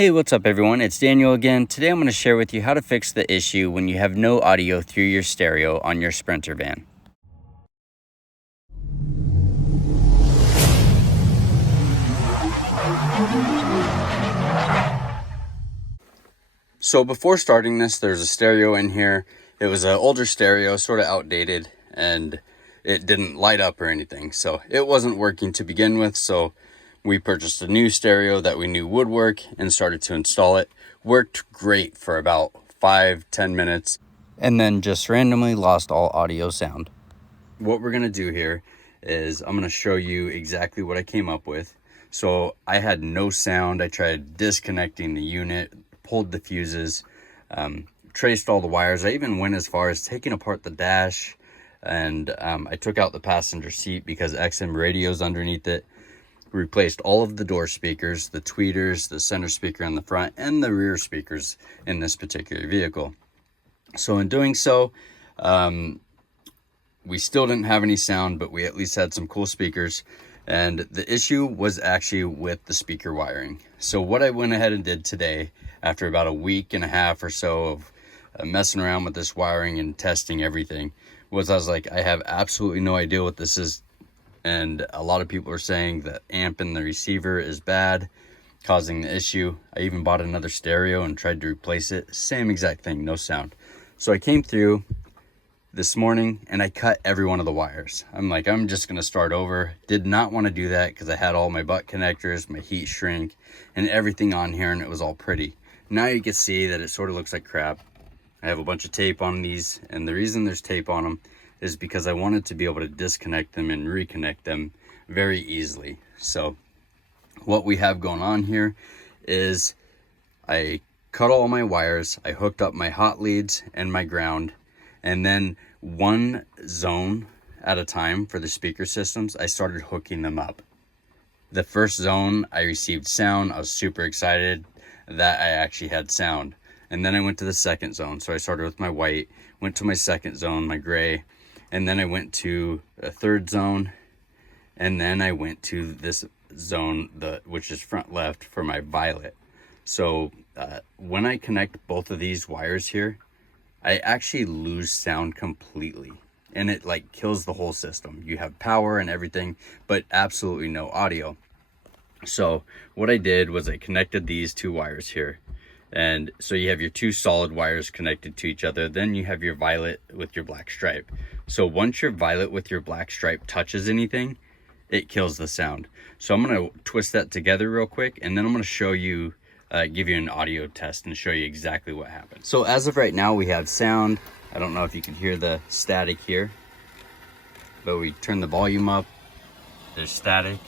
Hey, what's up everyone? It's Daniel again. Today I'm going to share with you how to fix the issue when you have no audio through your stereo on your Sprinter van. So before starting this, there's a stereo in here. It was an older stereo, sort of outdated, and it didn't light up or anything. So it wasn't working to begin with. So we purchased a new stereo that we knew would work and started to install it. Worked great for about 5-10 minutes and then just randomly lost all audio sound. What we're going to do here is I'm going to show you exactly what I came up with. So I had no sound. I tried disconnecting the unit, pulled the fuses, traced all the wires. I even went as far as taking apart the dash, and I took out the passenger seat because XM radio's underneath it. Replaced all of the door speakers, the tweeters, the center speaker on the front, and the rear speakers in this particular vehicle. So in doing so, we still didn't have any sound, but we at least had some cool speakers. And the issue was actually with the speaker wiring. So what I went ahead and did today, after about a week and a half or so of messing around with this wiring and testing everything, was I was like, I have absolutely no idea what this is. And a lot of people are saying the amp in the receiver is bad, causing the issue. I even bought another stereo and tried to replace it. Same exact thing, no sound. So I came through this morning and I cut every one of the wires. I'm like, I'm just gonna start over. Did not want to do that because I had all my butt connectors, my heat shrink, and everything on here, and it was all pretty. Now you can see that it sort of looks like crap. I have a bunch of tape on these, and the reason there's tape on them is because I wanted to be able to disconnect them and reconnect them very easily. So what we have going on here is I cut all my wires, I hooked up my hot leads and my ground, and then one zone at a time for the speaker systems, I started hooking them up. The first zone, I received sound. I was super excited that I actually had sound. And then I went to the second zone. So I started with my white, went to my second zone, my gray, and then I went to a third zone, and then I went to this zone, which is front left, for my violet. So when I connect both of these wires here, I actually lose sound completely, and it like kills the whole system. You have power and everything, but absolutely no audio. So what I did was I connected these two wires here. And so you have your two solid wires connected to each other. Then you have your violet with your black stripe. So once your violet with your black stripe touches anything, it kills the sound. So I'm going to twist that together real quick, and then I'm going to show you, give you an audio test and show you exactly what happens. So as of right now, we have sound. I don't know if you can hear the static here, but we turn the volume up, there's static.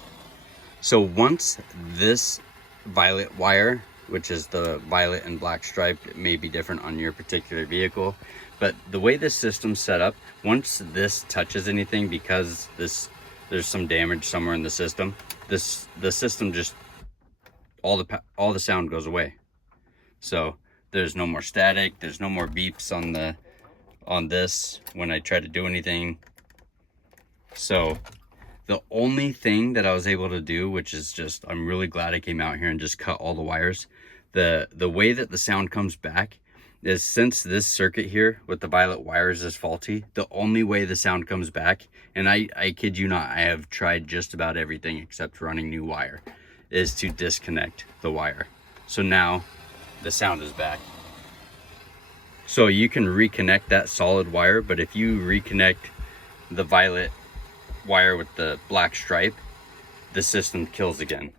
So once this violet wire, which is the violet and black stripe, it may be different on your particular vehicle, but the way this system's set up, once this touches anything, because there's some damage somewhere in the system, the system just, all the sound goes away. So there's no more static, there's no more beeps on this when I try to do anything. So the only thing that I was able to do, which is just, I'm really glad I came out here and just cut all the wires. The way that the sound comes back is, since this circuit here with the violet wires is faulty, the only way the sound comes back, and I kid you not, I have tried just about everything except running new wire, is to disconnect the wire. So now the sound is back. So you can reconnect that solid wire, but if you reconnect the violet wire with the black stripe, the system kills again.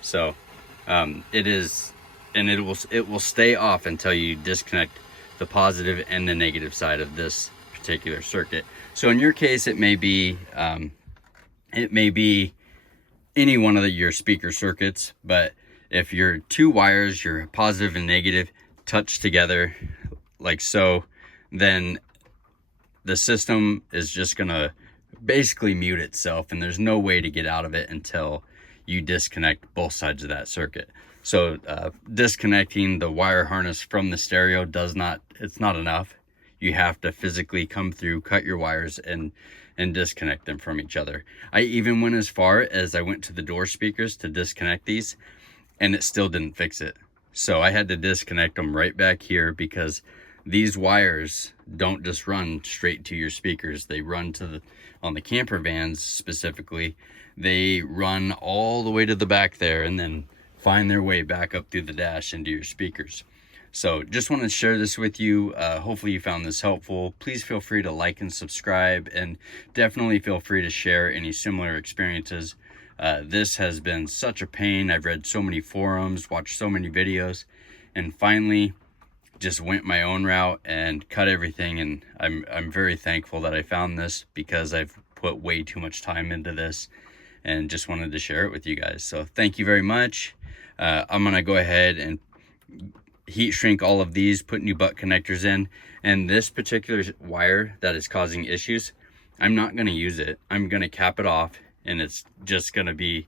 So it will stay off until you disconnect the positive and the negative side of this particular circuit. So in your case, it may be any one of your speaker circuits, but if your two wires, your positive and negative, touch together like so, then the system is just gonna basically mute itself, and there's no way to get out of it until you disconnect both sides of that circuit. So disconnecting the wire harness from the stereo it's not enough. You have to physically come through, cut your wires, and disconnect them from each other. I even went as far as I went to the door speakers to disconnect these, and it still didn't fix it. So I had to disconnect them right back here, because these wires don't just run straight to your speakers. They run to the, on the camper vans specifically, they run all the way to the back there and then find their way back up through the dash into your speakers. So just want to share this with you. Hopefully you found this helpful. Please feel free to like and subscribe, and definitely feel free to share any similar experiences. This has been such a pain. I've read so many forums, watched so many videos, and finally just went my own route and cut everything. And I'm very thankful that I found this, because I've put way too much time into this and just wanted to share it with you guys. So thank you very much. I'm gonna go ahead and heat shrink all of these, put new butt connectors in, and this particular wire that is causing issues, I'm not going to use it. I'm going to cap it off, and it's just going to be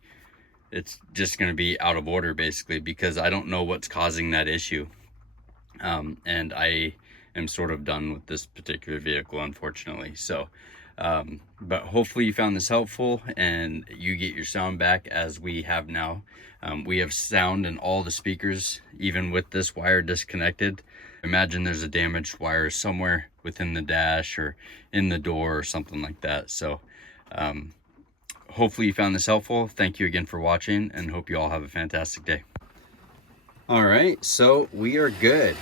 out of order basically, because I don't know what's causing that issue. And I am sort of done with this particular vehicle, unfortunately. So but hopefully you found this helpful and you get your sound back as we have now. We have sound in all the speakers, even with this wire disconnected. Imagine there's a damaged wire somewhere within the dash or in the door or something like that. So hopefully you found this helpful. Thank you again for watching, and hope you all have a fantastic day. All right, so we are good.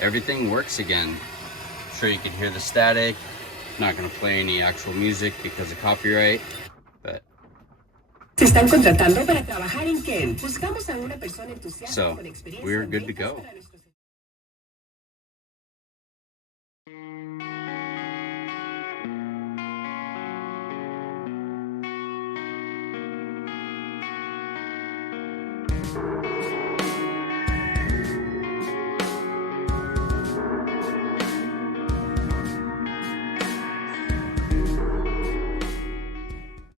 Everything works again. I'm sure you can hear the static. Not going to play any actual music because of copyright, but so we're good to go.